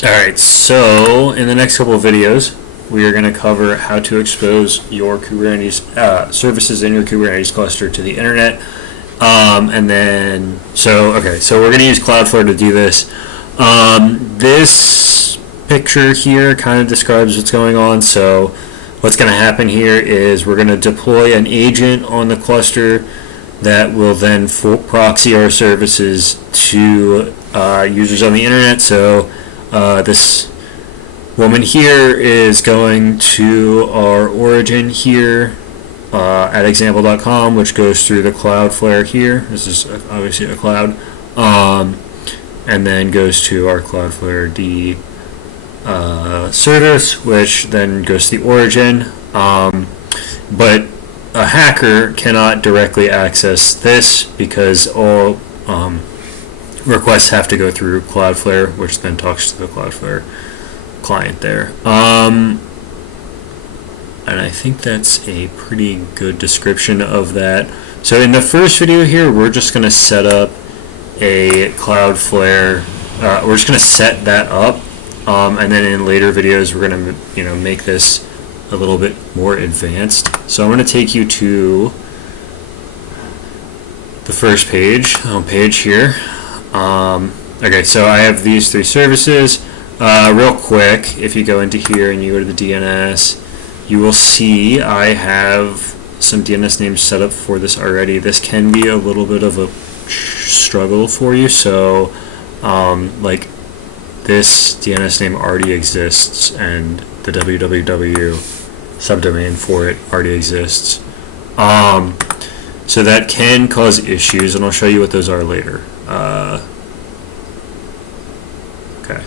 Alright, so in the next couple of videos, we are going to cover how to expose your Kubernetes services in your Kubernetes cluster to the internet. So we're going to use Cloudflare to do this. This picture here kind of describes what's going on. So what's going to happen here is we're going to deploy an agent on the cluster that will then proxy our services to users on the internet. So this woman here is going to our origin here at example.com, which goes through the Cloudflare here. This is obviously a cloud, and then goes to our Cloudflare D service, which then goes to the origin. But a hacker cannot directly access this because all requests have to go through Cloudflare, which then talks to the Cloudflare client there. And I think that's a pretty good description of that. So in the first video here, we're just going to set up a Cloudflare. We're just going to set that up, and then in later videos, we're going to make this a little bit more advanced. So I'm going to take you to the first page, homepage here. Okay, so I have these three services. Real quick, if you go into here and you go to the DNS, you will see I have some DNS names set up for this already. This can be a little bit of a struggle for you. So, like this DNS name already exists, and the www subdomain for it already exists. So that can cause issues, and I'll show you what those are later. Okay.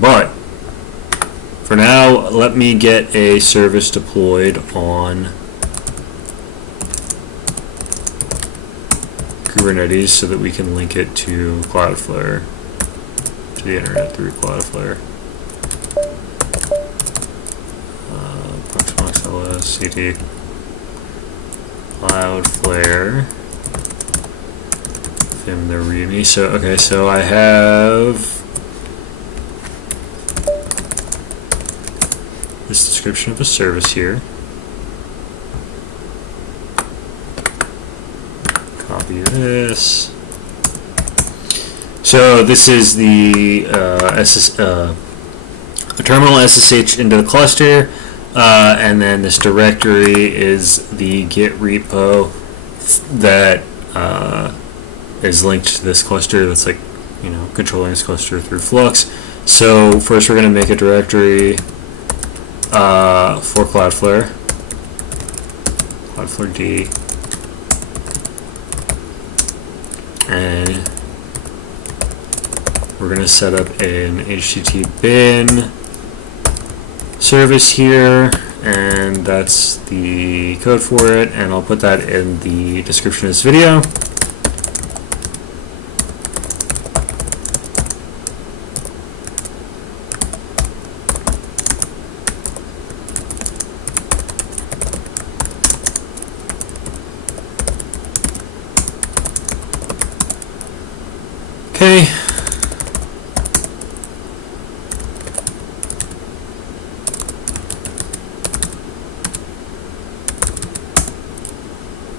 But for now, let me get a service deployed on Kubernetes so that we can link it to Cloudflare, to the internet through Cloudflare. Proxmox ls cd Cloudflare vim the readme. So okay, so I have this description of a service here. Copy this. So this is the a terminal SSH into the cluster, and then this directory is the Git repo that is linked to this cluster. That's like controlling this cluster through Flux. So first we're going to make a directory for Cloudflare D, and we're going to set up an httpbin service here, and that's the code for it, and I'll put that in the description of this video. Okay.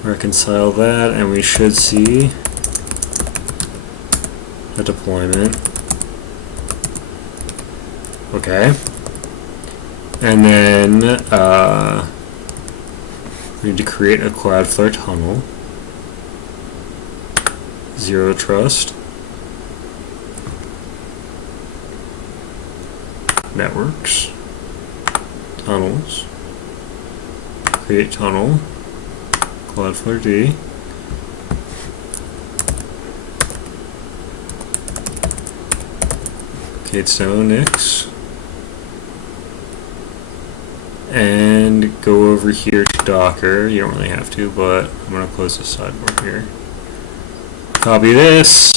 Reconcile that, and we should see a deployment. Okay. And then we need to create a Cloudflare Tunnel. Zero trust. Networks. Tunnels. Create tunnel. Cloudflare D. Kubectl nix. And go over here to Docker. You don't really have to, but I'm going to close this sidebar here. Copy this.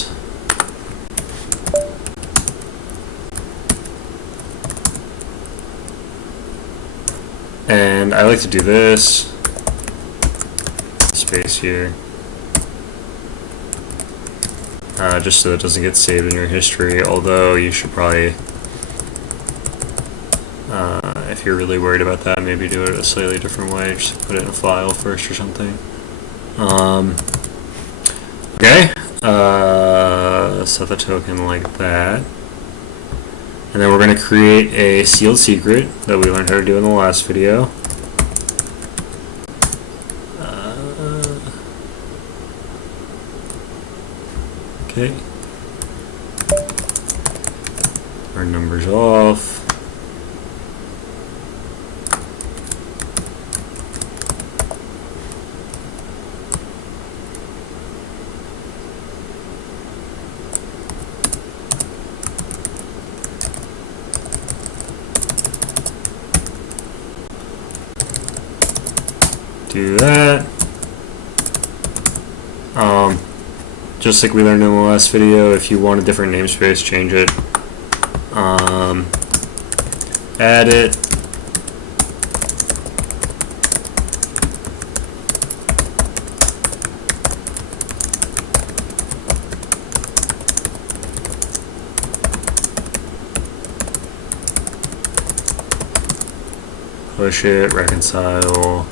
And I like to do this. Space here. just so it doesn't get saved in your history, although you should probably, if you're really worried about that, maybe do it a slightly different way. Just put it in a file first or something. Okay, set the token like that. And then we're going to create a sealed secret that we learned how to do in the last video. Okay. Our numbers off. Do that. Just like we learned in the last video, if you want a different namespace, change it. Add it. Push it, reconcile.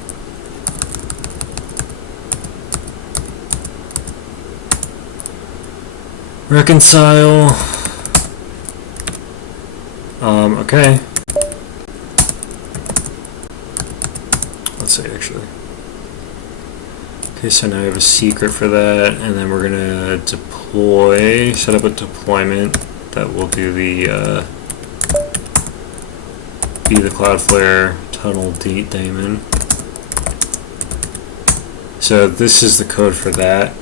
Reconcile. Okay. Let's see, actually. Okay, so now we have a secret for that, and then we're gonna deploy, set up a deployment that will do the, be the Cloudflare Tunnel daemon. So this is the code for that.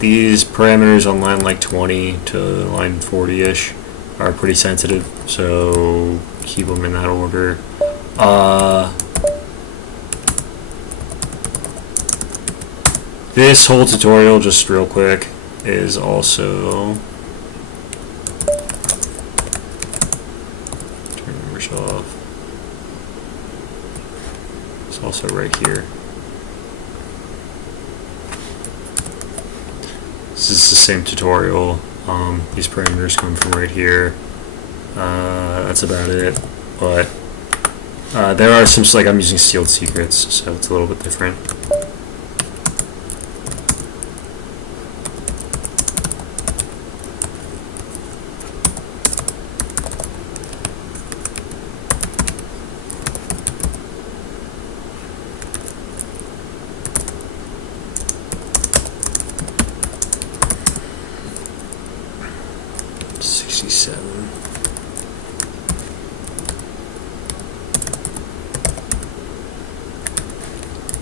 These parameters on line like 20 to line 40-ish are pretty sensitive, so keep them in that order. This whole tutorial, just real quick, is also... Turn numbers off. It's also right here. This is the same tutorial. These parameters come from right here. That's about it. But there are some, like, I'm using sealed secrets, so it's a little bit different.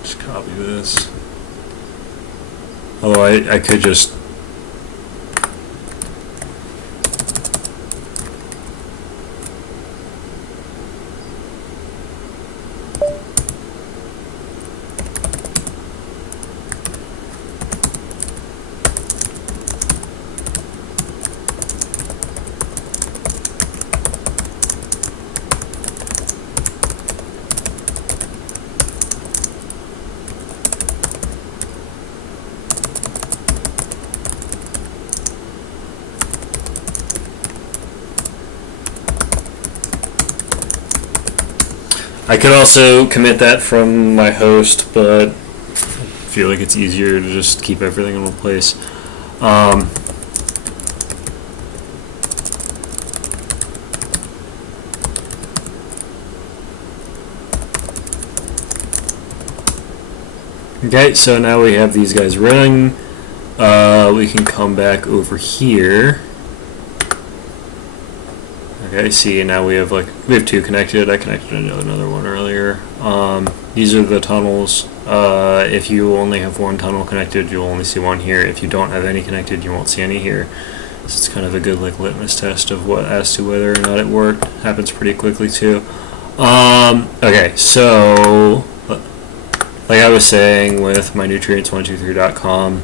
Just copy this. Although I could just I could also commit that from my host, but I feel like it's easier to just keep everything in one place. Okay, so now we have these guys running. We can come back over here. Okay, see, now we have two connected. I connected another one earlier. These are the tunnels. If you only have one tunnel connected, you'll only see one here. If you don't have any connected, you won't see any here. So it's kind of a good litmus test of as to whether or not it worked. Happens pretty quickly too. Okay, so like I was saying with my nutrients123.com.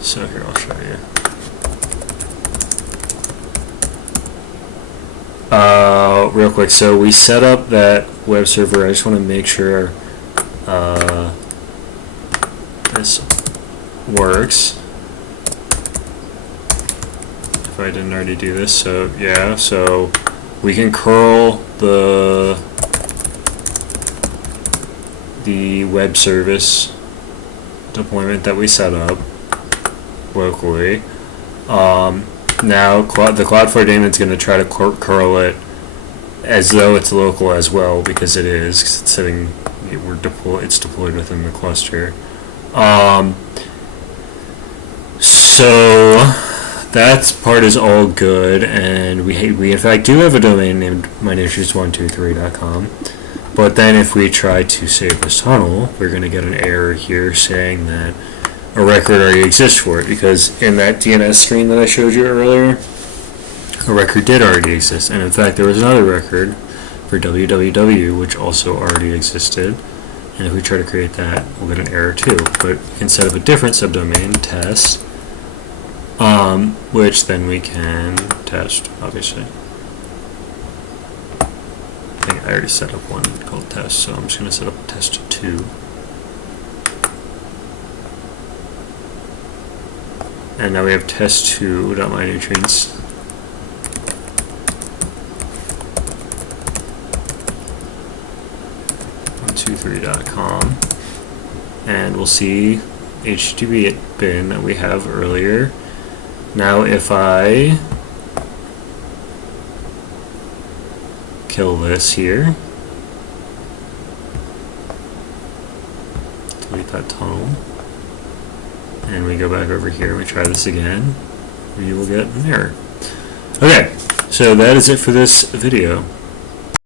So here, I'll show you. Real quick, so we set up that web server. I just want to make sure this works. If I didn't already do this, so yeah, so we can curl the web service deployment that we set up locally. Now the Cloudflare daemon is going to try to curl it as though it's local as well, because it is, 'cause it's sitting, it's deployed within the cluster. So that part is all good, and we in fact do have a domain named mynissues123.com. But then if we try to save this tunnel, we're going to get an error here saying that a record already exists for it, because in that DNS screen that I showed you earlier, a record did already exist, and in fact there was another record for www which also already existed, and if we try to create that, we'll get an error too. But instead of a different subdomain, test, which then we can test, obviously. I think I already set up one called test, so I'm just going to set up test 2. And now we have test2.mynutrients. .123.com, and we'll see HTTP bin that we have earlier. Now if I kill this here, delete that tunnel, and we go back over here and we try this again, we will get an error. Okay, so that is it for this video.